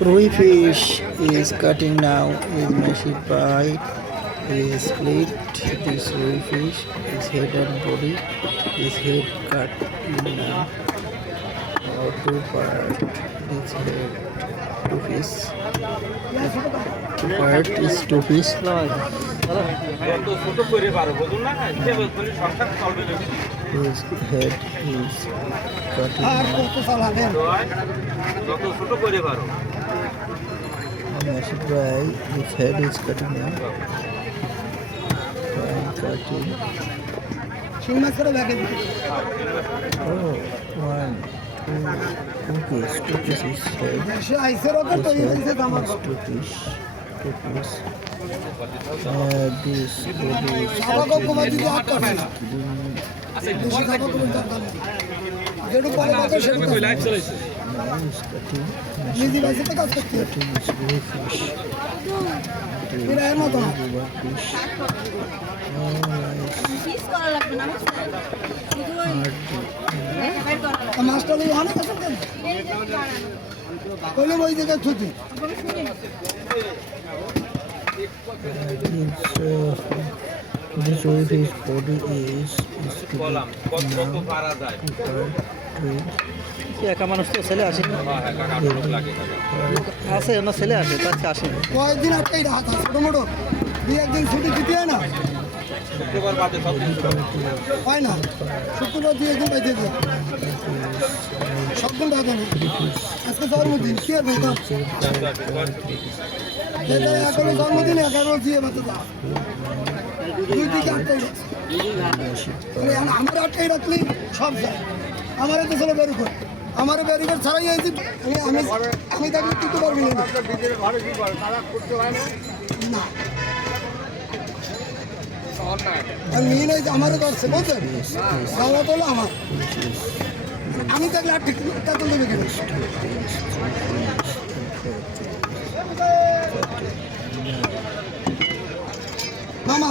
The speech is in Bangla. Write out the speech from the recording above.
Rui fish is cutting now, is measured by is split. This rui fish is head and body is head cut in now or two part. This head two piece. Two part is two piece. His head is cutting now. Measured by his head is cutting now. Cutting. Oh, one, two piece. Two pieces head. His head is two piece. Two piece. This body is this way his body is একা মানুষ তো ছেলে আসে আছে না ছেলে আসে তার আসে কয়েকদিন আটকাই রাখা ছোট মোটো দুই একদিন ছুটি ছুটি হয় না হয় না শুক্রবার দুই একদিন পাইতে সবদিন পাইতে আজকে জন্মদিন কি আর বলতাম এখনো জন্মদিন এগারো দিয়ে বাতে যা দুই দিকে আটকাই রাখছে আমার আটকাই রাখলে সব যায় আমার তো ছেলে বের করে আমার ব্যারিকেড ছাড়াই আইছি আমি তাকে দিতে পারবি না আমি নাই আমারও ধরছে বুঝছেন গাওয়া তোলা আমার আমি থাকলে আর ঠিক টাকা দেবে কেন মামা